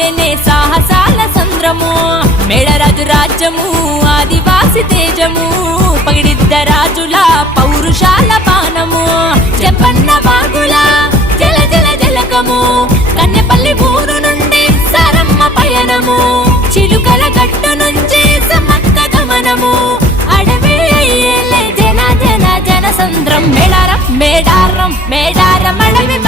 పాడేనే సాహసాల సంద్రము మేడరాజు రాజ్యము ఆదివాసి తేజము పగిడిద్ద రాజుల పౌరుషాల బాణము చెప్పన్న బాగుల జల జల జలకము కన్నెపల్లి ఊరు నుండి సారమ్మ పయనము చిలుకల గట్టు నుంచి సమక్క గమనము అడవి అయ్యేలే జన జన జన సంద్రం మేడారం మేడారం మేడారం అడవి